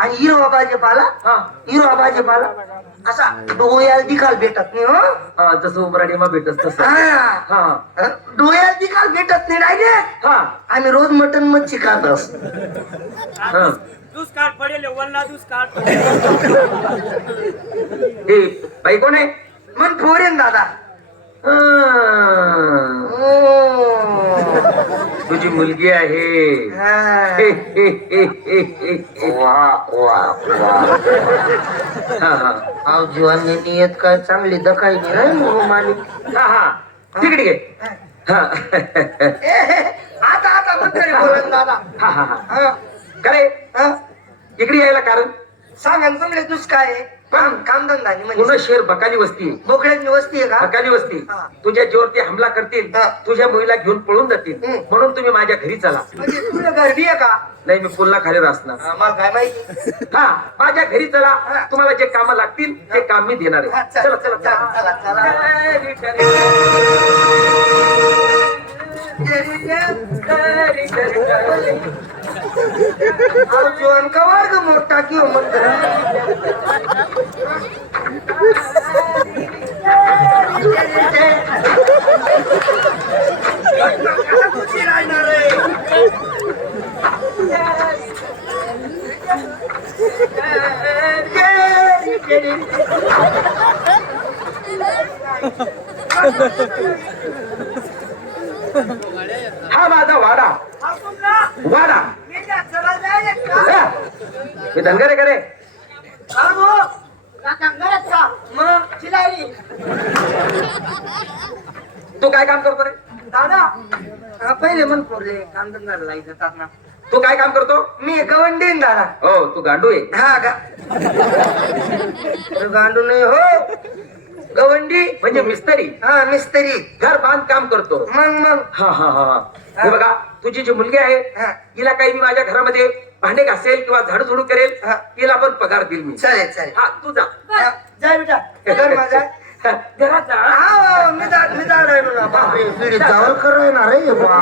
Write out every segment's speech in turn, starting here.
आणि हिरवा भाजीपाला हिरवा भाजीपाला असा डोळ्याला दिखाल भेटत नाही हो. जसं उमराडीमा भेटत तसं. डोळ्याला दिखाल भेटत नाही डायरेक्ट. आम्ही रोज मटन मच्छी खात असतो. दुष्काळ पडेल वल्ला दुष्काळ. बाई कोण आहे? मन फोरेन दादा. तुझी मुलगी आहे. जीवांनी नियत काय चांगली दखाई नाही. तिकडे घे. आता आता म्हणतरी बोलन दादा. करे इकडे यायला कारण सांगा ना तुमले दुष्काळ आहे. काम धंदा पुन्हा शहर बकाली वस्ती आहे. बोकड्याची वस्ती आहे का? बकाली वस्ती. तुझ्या जीवरती हमला करतील, तुझ्या मुलीला घेऊन पळून जातील. म्हणून तुम्ही माझ्या घरी चला. म्हणजे तुला घरबी आहे का? नाही, मी पुन्हा खाली असणार. मला काय माहिती. माझ्या घरी चला. तुम्हाला जे काम लागतील ते काम मी देणार आहे. चला चला चला चला. जीवन का वर्ग मोठा किंवा म्हणतो राहणार आहे. हा माझा वाडा. वाडा मी धनगर आहे का रे? तू काय काम करतो रे? दादा पहिले म्हण पोरले काम धंद्याला लागायचं ना. तू काय काम करतो? मी गवंडीन दादा. हो, तू गांडू आहे. हा का? गांडू नाही हो, गवंडी म्हणजे मिस्त्री. हा मिस्त्री. घर बांधकाम करतो. मग हा हा हा. हे बघा, तुझी जी मुलगी आहे तिला काही मी माझ्या घरामध्ये भांडे घासेल किंवा झाडू झुडू करेल, तिला पण पगार देईल मी. चालेल चालेल. हा, तू जा. जा बेटा. घर माझा. घरात जा. हा मी जाड आहे ना. बापरे पिढी चावल करायला रे बा.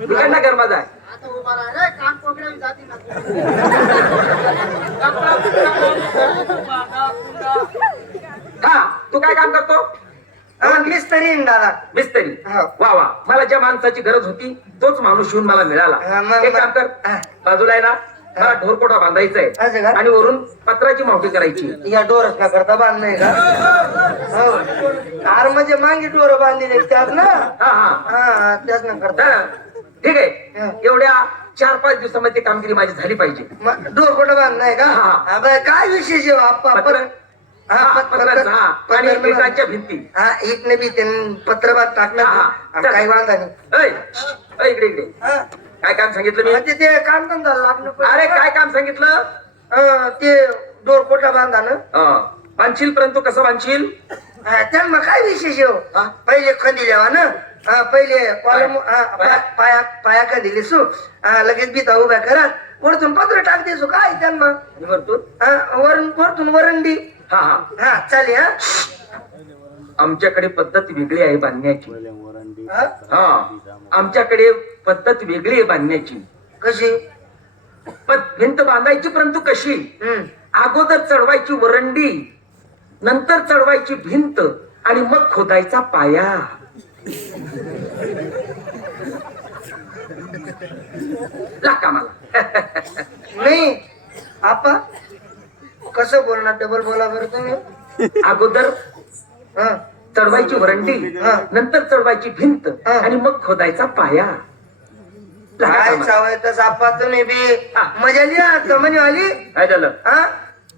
इकडनं घर माझा आहे. हा, तू काय काम करतो? मिस्त्री दादा. मिस्त्री. वा वा. मला ज्या माणसाची गरज होती तोच माणूस येऊन मला मिळाला. एक काम कर, बाजूला आहे ना, मला ढोरकोटा बांधायचा आहे आणि वरून पत्राची मावटी करायची. या डोरच का करता बांध नाही का? हो. म्हणजे मागे डोर बांधले त्यात ना. हा हा हा त्याच ना करता. ठीक आहे. एवढ्या 4-5 दिवसामध्ये कामगिरी माझी झाली पाहिजे. डोर कुठं बांध नाही का? काय विशेष आहे आप्पा? आणि विटाच्या भिंती. हा इथने बी त्यांनी पत्रबाद टाकलं. काही वांधा नाही. इकडे इकडे. काय काम सांगितलं मी? म्हणजे ते काम धंदा लागलं. अरे काय काम सांगितलं? ते डोर कोटा बांधा ना. बांधशील, परंतु कसं बांधशील? त्यांना काय विशेष आहे? पहिले खंदी द्यावा ना. पहिले कॉलम पाया का दिली सु लगेच बिता उभ्या करत वरतून पत्र टाक देसू. काय त्यांना वरतून वरंडी. हा हा हा चालेल. हा आमच्याकडे पद्धत वेगळी आहे बांधण्याची. हा, आमच्याकडे पद्धत वेगळी आहे बांधण्याची. कशी? भिंत बांधायची, परंतु कशी? अगोदर चढवायची वरंडी, नंतर चढवायची भिंत आणि मग खोदायचा पाया. लाका मला नाही आपा कसं बोलणार? डबल बोला बरं तुम्ही. अगोदर चढवायची वरंडी, नंतर चढवायची भिंत आणि मग खोदायचा पाया. काय चावायचं सापा तुम्ही बी. मजा लिहा कमनीवाली. काय झालं?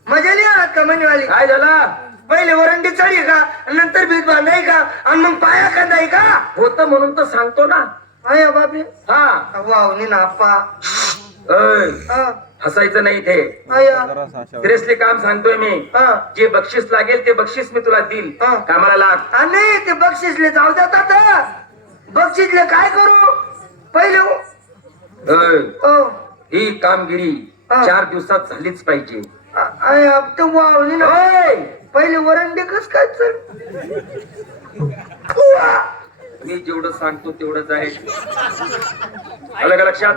मजा लिहा कमनीवाली. काय झालं? पहिले वरंडी चढी का, नंतर भीत बांधाय का, आणि मग पाया खांदाय का? होतं म्हणून तर सांगतो ना. अय बापरे. हा वाव नि ना आप्पा. हसायचं नाही इथे. सिरियसली काम सांगतोय मी. जे बक्षीस लागेल ते बक्षीस मी तुला देईल. कामाला लाग. नाही ते बक्षीसले जाऊ देतात. बक्षीसले काय करू? पहिले ही कामगिरी 4 दिवसात झालीच पाहिजे. वाव नि ना. पहिले वरंडी कस काय चढ? मी जेवढं सांगतो तेवढंच आहे. आलं का लक्षात?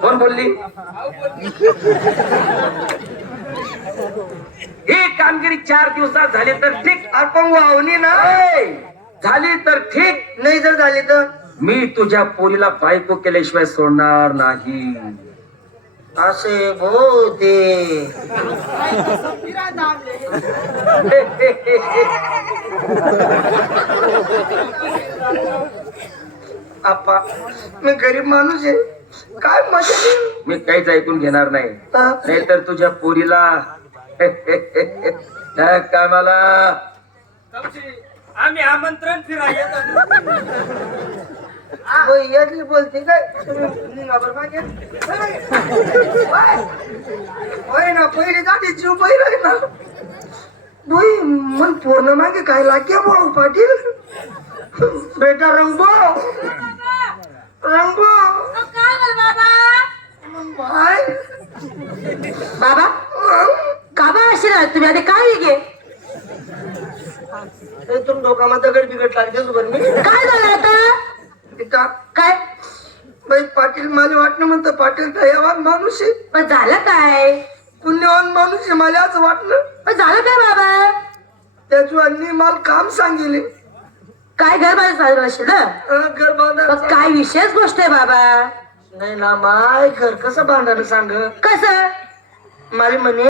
कोण बोलली? ही कामगिरी 4 दिवसात झाली तर ठीक, आपण वावणी ना झाली तर ठीक, नाही जर झाली तर मी तुझ्या पोरीला बायको केल्याशिवाय सोडणार नाही. असे बोते आपा मी गरीब माणूस आहे, काय मजा येईल. मी काहीच ऐकून घेणार नाही, हा? नाहीतर तुझ्या पोरीला त्या कामाला आम्ही आमंत्रण फिरायला बाई, यातली बोलते काय निघा बरं मागे. होय ना पहिली जाती जीव पहिला आहे ना बाई, मन पूर्ण मागे काय लागे भाऊ पाटील. बेटा रंगो रंगो बाय बाबा का बा अशी राहत तुम्ही आता काय घे तुम डोकामा दगड बिगड लागतेच बरं मी काय झालं आता इथं काय बाई पाटील मला वाटणं म्हणतं पाटील दयावान माणूस आहे, पण झालं काय पुण्यवान माणूस आहे मला असं वाटलं. पण झालं काय बाबा त्याच्यावानी मला काम सांगितले काय घर बांधायला सांगितलं असेल ना घर बांधा. पण काय विशेष गोष्ट आहे बाबा नाही ना माय घर कसं बांधायला सांग कसं मला म्हणे